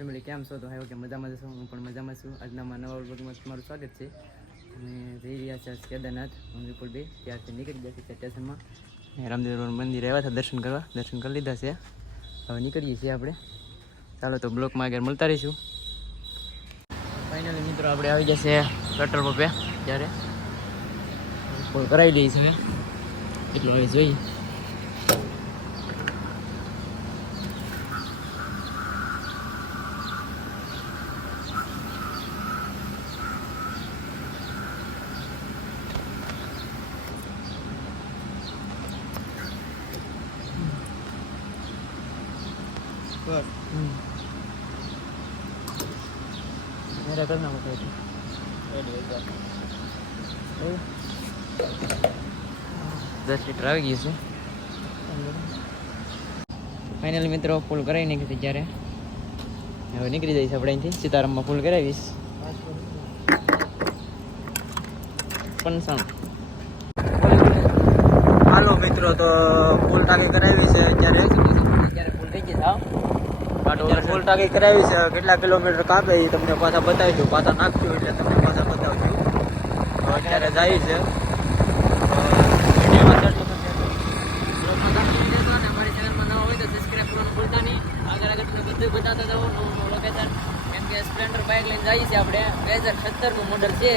Family કેમ છો? તો હા કે મજામાં છું. હું પણ મજામાં છું. આજના નવા વર્ગમાં તમારું સ્વાગત છે. અમે જઈ રહ્યા છીએ કેદારનાથ હું વિપુલ બે. ત્યારથી નીકળી ગયા છે સ્ટેશનમાં રામદેવ મંદિર આવ્યા હતા દર્શન કરવા. દર્શન કરી લીધા છે. હવે નીકળીએ છીએ આપણે. ચાલો, તો બ્લોકમાં આગળ મળતા રહીશું. ફાઇનલી મિત્રો, આપણે આવી ગયા છે પેટ્રોલ પંપે. ત્યારે. કોલ કરાવી દઈએ છીએ. એટલું હવે જોઈએ. બસ મેરા કરના મતો દસ લીટર આવી ગયું છે ફાઇનલી મિત્રો ફૂલ કરાવી નાખી હતી ત્યારે હવે નીકળી જઈશ આપણે અહીંથી સીતારામમાં ફૂલ કરાવીશ પંચાણું હાલો મિત્રો તો ફૂલ ટાંકી કરાવી છે અત્યારે અત્યારે ફૂલ થઈ ગઈ સાવ અત્યારે ફૂલ ટાંકી કરાવી છે. કેટલા કિલોમીટર કાપે એ તમને પાછા બતાવી દઉં પાછા નાખજો એટલે તમને પાછા બતાવશું. તો અત્યારે જાય છે. સ્પ્લેન્ડર બાઇક લઈને જઈએ છીએ આપણે. બે હજાર સત્તરનું મોડલ છે.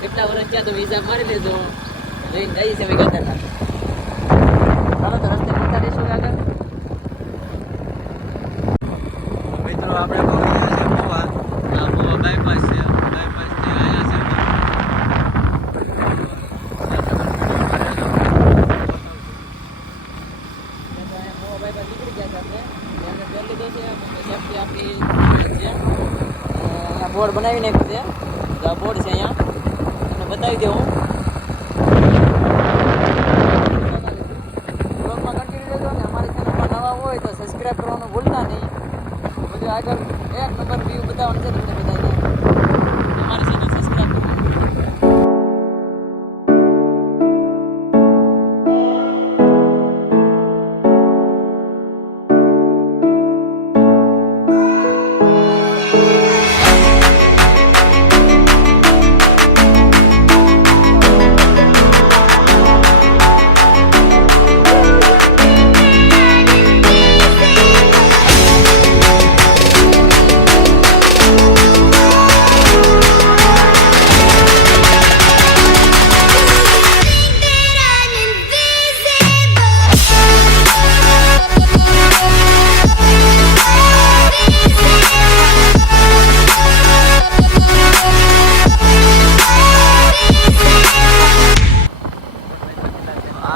કેટલા વર્ષ ત્યાં તો વિઝા મારી લેજો. લઈને જઈએ છીએ અમે ચાલો તો રસ્તે મળતા રહીશું આગળ મિત્રો આપણે પહોંચી ગયા છે મોવા આ મોવા બાયપાસ છે બાયપાસથી આવ્યા છે બોર્ડ બનાવી નાખ્યું છે. બોર્ડ છે અહીંયા. તમને બતાવી દઉં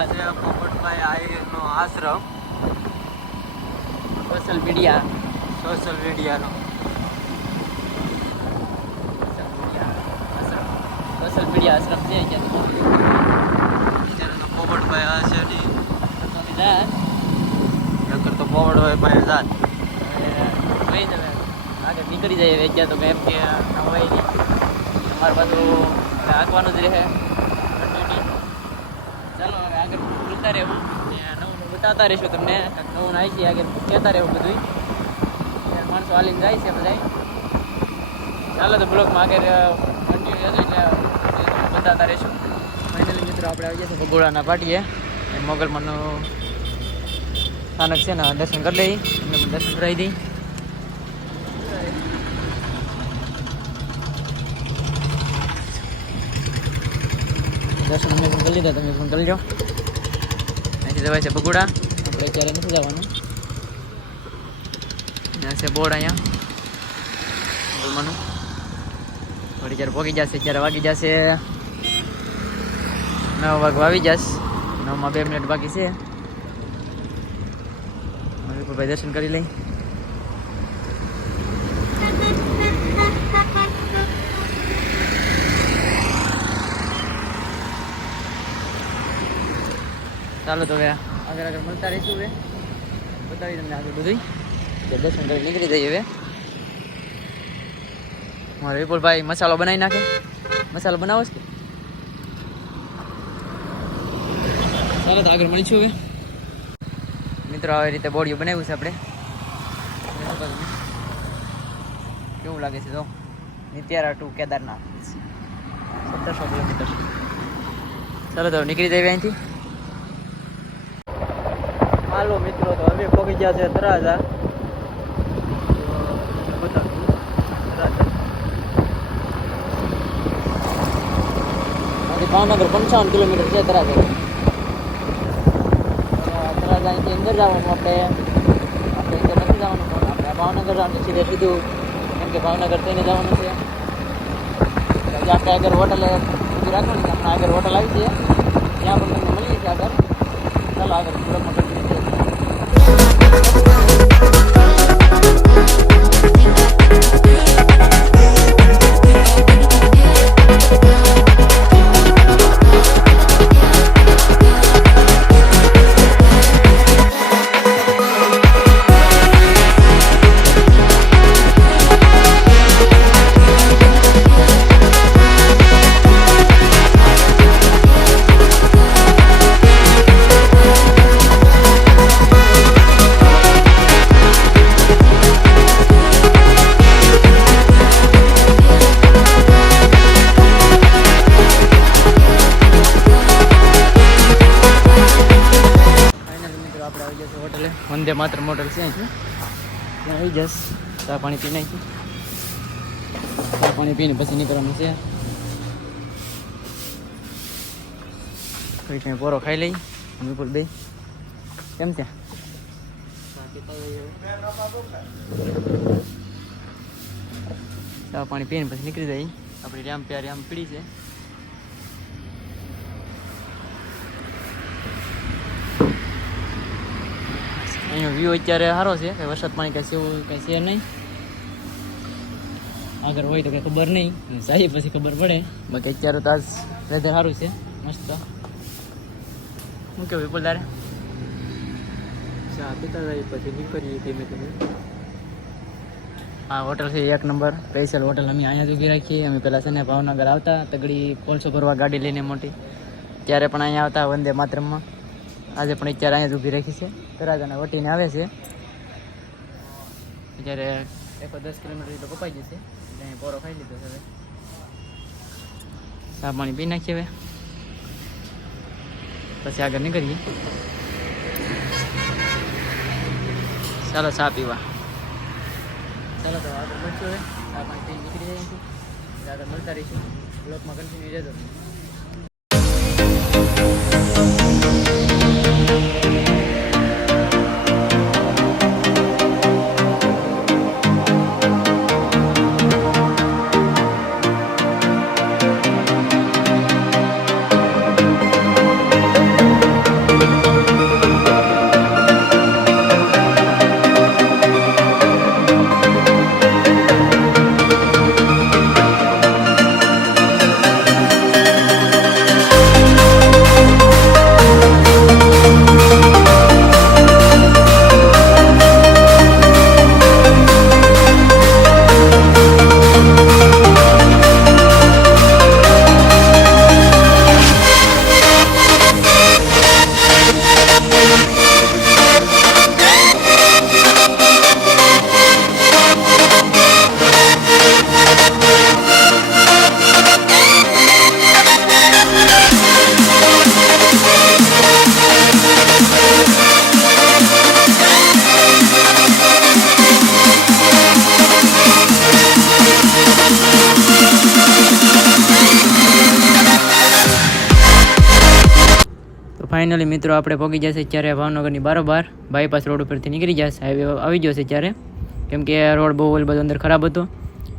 આ છે પોપટભાઈ આહિરનો આશ્રમ. સોશિયલ મીડિયા સોશિયલ મીડિયાનો સોશિયલ મીડિયા આશ્રમ. છે અહીંયા તો. પોપટભાઈ આ છે નકર તો પોપટભાઈ પાસે જાત. કઈ તમે આગળ નીકળી જાય વેચ્યા તો કેમ કે હોય નહીં તમારે પાછું આગવાનું જ રહે. બોલતા રહેવું. નવું બતાવતા રહીશું તમને. નવું આવી છે આગળ. કહેતા રહેવું બધું માણસો હાલીને જાય છે બધા ચાલો તો બ્લોકમાં આગળ કન્ટિન્યુ રહેજો એટલે બતાવતા રહીશું. ફાઇનલી મિત્રો આપણે આવી છે ભગોળાના પાટીએ. મોગલમાનનું મોગલમાંનું સ્થાનક છે ને, દર્શન કરી લઈ એમને દર્શન કરાવી દઈ દર્શન અમે પણ કરી લીધા, તમે પણ કરી લો અહીંથી જવાય છે બગુડા. આપણે અત્યારે નથી જવાનું. ત્યાં છે બોર્ડ અહીંયા. બોલવાનું. થોડી જ્યારે પહોંચી જશે જ્યારે વાગી જશે નવ વાગ વાવી જશે. નવમાં બે મિનિટ બાકી છે. ભાઈ દર્શન કરી લઈ. ચાલો તો હવે આગળ આગળ મળતા રહીશું હવે. બતાવી તમને આગળ બધું દર્શન કરી નીકળી જઈએ હવે. મારો વિપુલભાઈ મસાલો બનાવી નાખે. મસાલો બનાવો છે? ચાલો તો આગળ મળીશું હવે. મિત્રો, આવી રીતે બોડીઓ બનાવ્યું છે આપણે. કેવું લાગે છે જો નિત્યારા ટુ કેદારનાથ. સત્તરસો કિલોમીટર. ચાલો તો નીકળી જઈએ અહીંથી. હાલો મિત્રો, તો હવે પગી ગયા છે તરાજા ભાવનગર પંચાવન કિલોમીટર છે તરાજા તરાજા અહીંથી અંદર જવાનું આપણે. આપણે અંદર નથી જવાનું, પણ આપણે ભાવનગર જવાનું સીધે સીધું, કેમ કે ભાવનગર થઈને જવાનું છે. આપણે આગળ હોટલ રાખવાની આપણે આગળ હોટલ આવી છે. ત્યાં પણ તમને મળીએ છીએ આગળ. ચાલો આગળ બ્લોકમાં વંદે માત્ર મોટર છે ત્યાં આવી જશ ચા પાણી પી નાખી. ચા પાણી પીને પછી નીકળવાનું છે. કોઈ કંઈ પોરો ખાઈ લઈ. વિપુલ બે. કેમ છે? ચા પાણી પીને પછી નીકળી જાય. આપણી રામ પ્યારે આમ પીડી છે. અહીંનો વ્યૂ અત્યારે સારો છે. કંઈ વરસાદ પાણી કંઈ સેવું કંઈ છે નહીં. આગળ હોય તો કંઈ ખબર નહીં. જાય પછી ખબર પડે. બાકી અત્યારે તો આજ વેધર સારું છે. મસ્ત. શું કેવું વિપુલ તારે? ચા પીતા જાય પછી નીકળીએ ધીમે ધીમે આ હોટલ છે એક નંબર સ્પેશિયલ હોટલ અમે અહીંયા જ ઊભી રાખીએ. અમે પહેલાં છે ને ભાવનગર આવતા. તગડી કોલસો ભરવા ગાડી લઈને મોટી. ત્યારે પણ અહીંયા આવતા વંદે માતરમમાં. આજે પણ અત્યારે અહીંયા જ ઊભી રાખી છે. તરાજાના વટીને આવે છે. અત્યારે એકસો દસ કિલોમીટર જેટલો કપાઈ જશે. અહીં પોરો ખાઈ લીધો છે હવે. ચા પાણી પી નાખીએ હવે. પછી આગળ નીકળીએ. ચાલો ચા પીવા. ચાલો તો આગળ મળશું હવે. ચા પાણી પી નીકળી જાય છે આગળ મળતા રહીશું. બ્લોકમાં કન્ટિન્યુ રહેજો તો ફાઇનલી મિત્રો, આપણે પહોંચી જશે ત્યારે ભાવનગરની બારોબાર. બાયપાસ રોડ ઉપરથી નીકળી જશે. હાઈવે આવી જશે ત્યારે. કેમ કે રોડ બહુ ઓલ બધો અંદર ખરાબ હતો.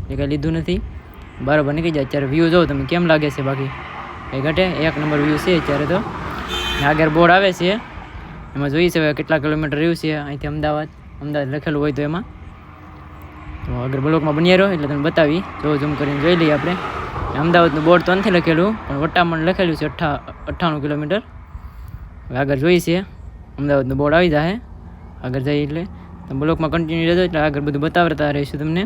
એ કંઈ લીધું નથી. બરાબર નીકળી જાય ત્યારે વ્યૂ જોવો તમે કેમ લાગે છે બાકી? કંઈ ઘટે? એક નંબર વ્યૂ છે અત્યારે તો. આગળ બોર્ડ આવે છે. એમાં જોઈ છે કેટલા કિલોમીટર રહ્યું છે. અહીંથી અમદાવાદ. અમદાવાદ લખેલું હોય તો એમાં. તો આગળ બ્લોકમાં બની રહ્યો એટલે તમને બતાવી. જો ઝૂમ કરીને જોઈ લઈએ આપણે. અમદાવાદનું બોર્ડ તો નથી લખેલું, પણ વટ્ટામણ લખેલું છે અઠ્ઠા અઠ્ઠાણું કિલોમીટર હવે આગળ જોઈએ છીએ. અમદાવાદનું બોર્ડ આવી જાય આગળ જઈએ એટલે. બ્લોકમાં કન્ટિન્યુ રહેજો એટલે આગળ બધું બતાવતા રહીશું તમને.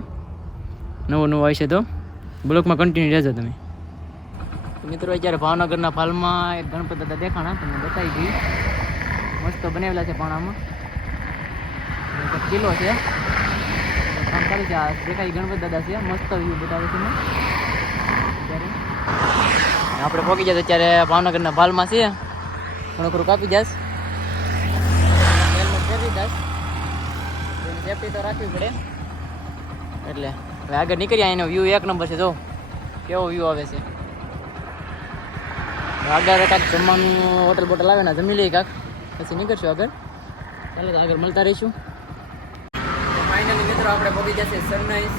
નવું નવું આવશે તો. બ્લોકમાં કન્ટિન્યુ રહેજો તમે. મિત્રો, અત્યારે ભાવનગરના ફાલમાં એક ગણપત દાદા દેખાણા તમને બતાવી દઈ મસ્ત બનાવેલા છે પાણામાં. કિલ્લો છે. આ દેખાય ગણપત દાદા છે. મસ્ત વ્યૂ બતાવે છે. આપણે પહોંચી જાય અત્યારે ભાવનગરના ભાલમાં છીએ. થોડું થોડું કાપી જાશ હેલ્મેટ પહેરી તો રાખવી પડે. એટલે હવે આગળ નીકળ્યા એનો વ્યૂ એક નંબર છે, જો. કેવો વ્યૂ આવે છે. આગળ કાંઈક જમવાનું હોટલ બોટલ આવે ને જમી લઈએ કાંક. પછી નીકળશું આગળ. ચાલો તો આગળ મળતા રહીશું. ફાઇનલી મિત્રો આપણે પહોંચી જશે સનરાઈઝ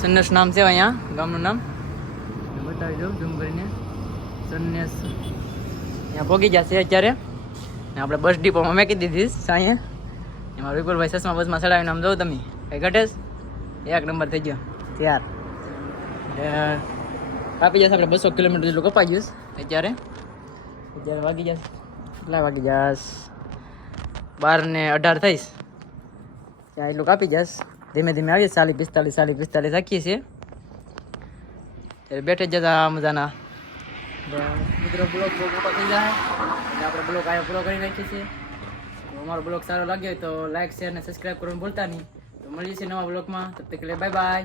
સનરાઈઝ નામ છે અહીંયા, ગામનું નામ. બતાવી દઉં ઝૂમ કરીને. સનનેસ અહીંયા પહોંચી જશે અત્યારે. ને આપણે બસ ડીપોમાં મેકી દીધી સાંયે એમાં વિપુલભાઈ સસમાં બસમાં ચડાવીને આમ જાઉં તમે. કઈ ઘટેશ એક નંબર થઈ ગયો. ત્યાર. કાપી જશે આપણે બસો કિલોમીટર જેટલું કપાઈ જઈશ અત્યારે. અત્યારે વાગી જશે. કેટલા વાગી જશ? બાર ને અઢાર થઈશ. ત્યાં એટલું કાપી જશ. ધીમે ધીમે આવીએ. ચાલીસ, પિસ્તાલીસ ચાલીસ, પિસ્તાલીસ રાખીએ છીએ. ત્યારે બેઠે જતા મજાના. મિત્રો બ્લોગ બહુ મોટો થઈ જાય એટલે આપણે બ્લોગ આવ્યો પૂરો કરી નાખીએ છીએ. અમારો બ્લોગ સારો લાગ્યો તો લાઈક શેર અને સબસ્ક્રાઈબ કરવાનું ભૂલતા નહીં. તો મળીએ છીએ નવા બ્લોગમાં તબ તક બાય બાય